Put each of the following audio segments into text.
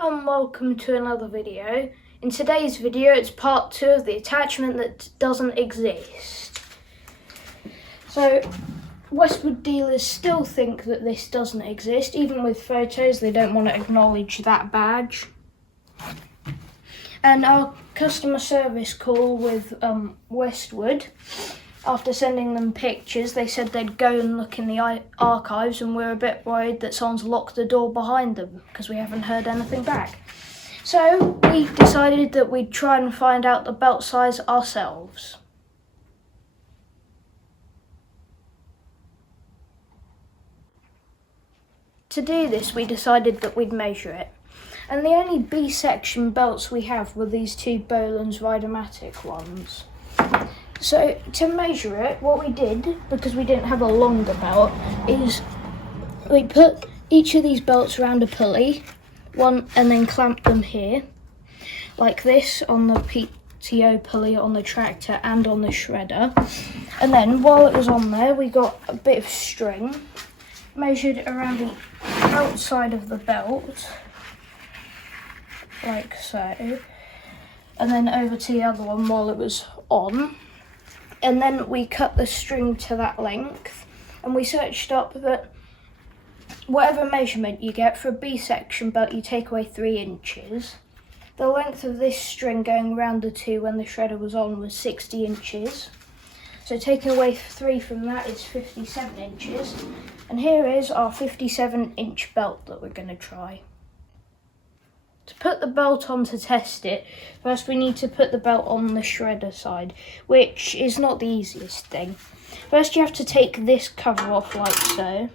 And welcome to another video. In today's video it's part 2 of the attachment that doesn't exist. So Westwood dealers still think that this doesn't exist, even with photos. They don't want to acknowledge that badge. And our customer service call with Westwood, after sending them pictures, they said they'd go and look in the archives, and we're a bit worried that someone's locked the door behind them because we haven't heard anything back. So we decided that we'd try and find out the belt size ourselves. To do this, we decided that we'd measure it. And the only B-section belts we have were these two Boland's Ridermatic ones. So to measure it, what we did, because we didn't have a longer belt, is we put each of these belts around a pulley, and then clamped them here, like this, on the PTO pulley on the tractor and on the shredder. And then while it was on there, we got a bit of string, measured around the outside of the belt, like so, and then over to the other one while it was on. And then we cut the string to that length, and we searched up that whatever measurement you get for a B-section belt, you take away 3 inches. The length of this string going around the two when the shredder was on was 60 inches. So taking away 3 from that is 57 inches. And here is our 57-inch belt that we're going to try. To put the belt on to test it, first we need to put the belt on the shredder side, which is not the easiest thing. First you have to take this cover off like so.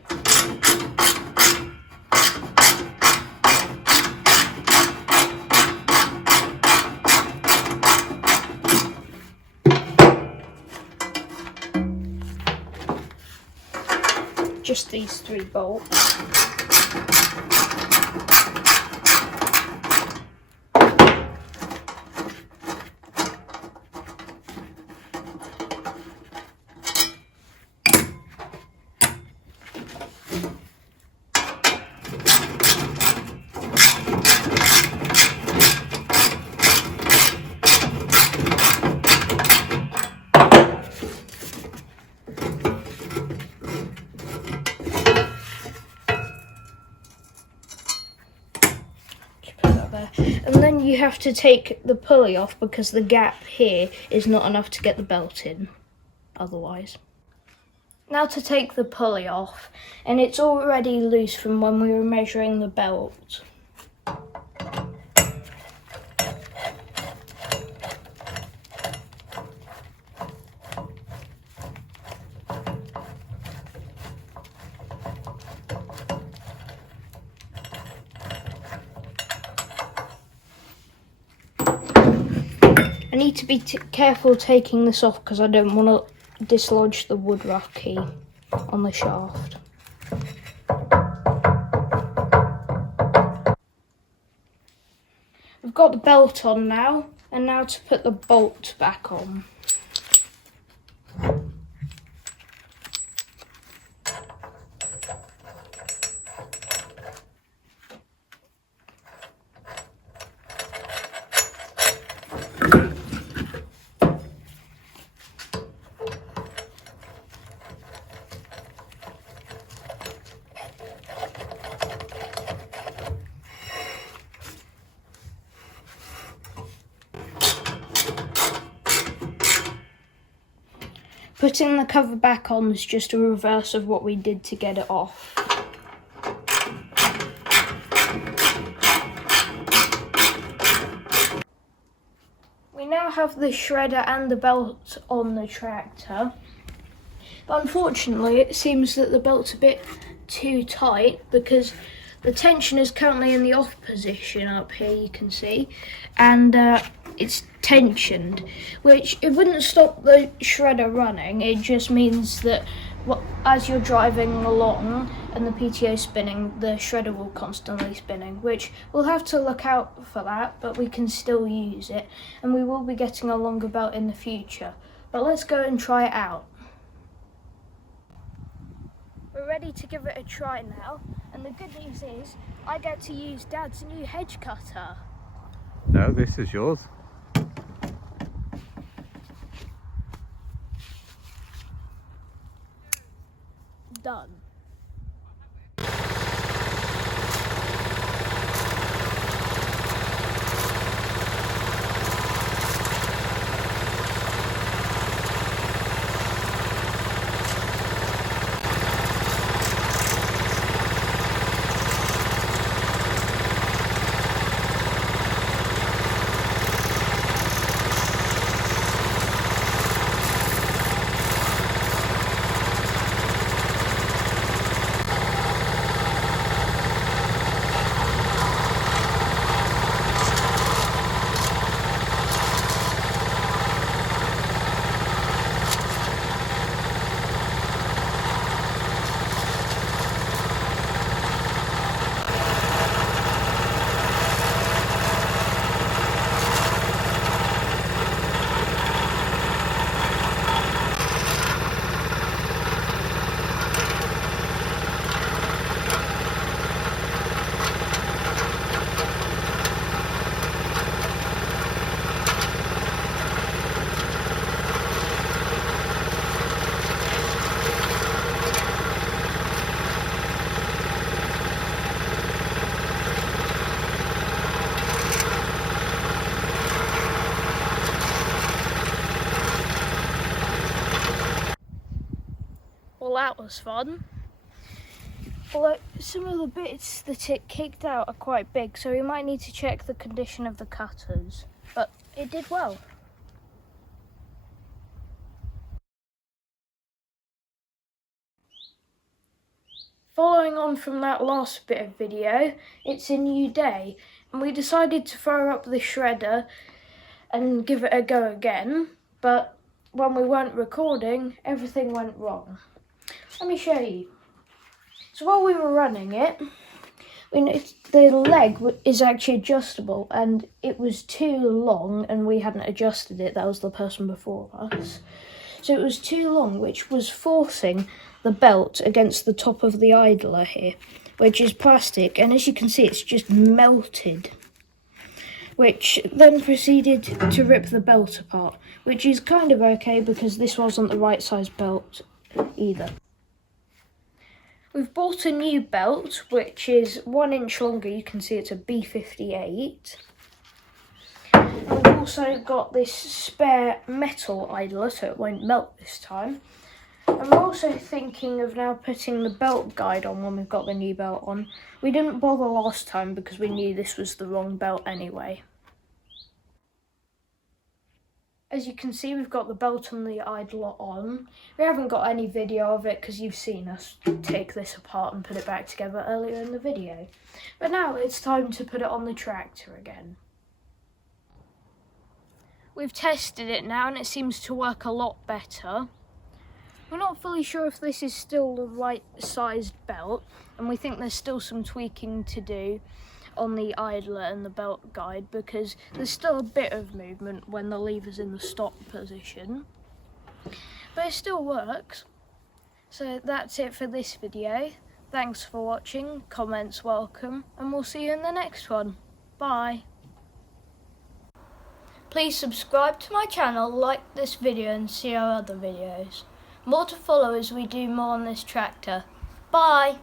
Just these 3 bolts. And then you have to take the pulley off because the gap here is not enough to get the belt in otherwise. Now to take the pulley off, and it's already loose from when we were measuring the belt. I need to be careful taking this off because I don't want to dislodge the wood rocky on the shaft. We've got the belt on now, and now to put the bolt back on. Putting the cover back on is just a reverse of what we did to get it off. We now have the shredder and the belt on the tractor, but unfortunately it seems that the belt's a bit too tight because the tension is currently in the off position up here, you can see, and it's tensioned, which it wouldn't stop the shredder running. It just means that as you're driving along and the PTO spinning, the shredder will constantly spinning, which we'll have to look out for that, but we can still use it, and we will be getting a longer belt in the future. But let's go and try it out. We're ready to give it a try now, And the good news is, I get to use Dad's new hedge cutter. No, this is yours. Done. Well, that was fun. Although some of the bits that it kicked out are quite big, so we might need to check the condition of the cutters. But it did well. Following on from that last bit of video, it's a new day, and we decided to fire up the shredder and give it a go again, but when we weren't recording, everything went wrong. Let me show you. So while we were running it, the leg is actually adjustable, and it was too long and we hadn't adjusted it. That was the person before us. So it was too long, which was forcing the belt against the top of the idler here, which is plastic, and as you can see, it's just melted, which then proceeded to rip the belt apart, which is kind of okay because this wasn't the right size belt either. We've bought a new belt, which is 1 inch longer. You can see it's a B58. We've also got this spare metal idler, so it won't melt this time. And we're also thinking of now putting the belt guide on when we've got the new belt on. We didn't bother last time because we knew this was the wrong belt anyway. As you can see, we've got the belt and the idler on. We haven't got any video of it because you've seen us take this apart and put it back together earlier in the video. But now it's time to put it on the tractor again. We've tested it now and it seems to work a lot better. We're not fully sure if this is still the right sized belt, and we think there's still some tweaking to do on the idler and the belt guide because there's still a bit of movement when the lever's in the stop position, but it still works. So that's it for this video. Thanks for watching, comments welcome, and we'll see you in the next one. Bye. Please subscribe to my channel, like this video and see our other videos. More to follow as we do more on this tractor. Bye.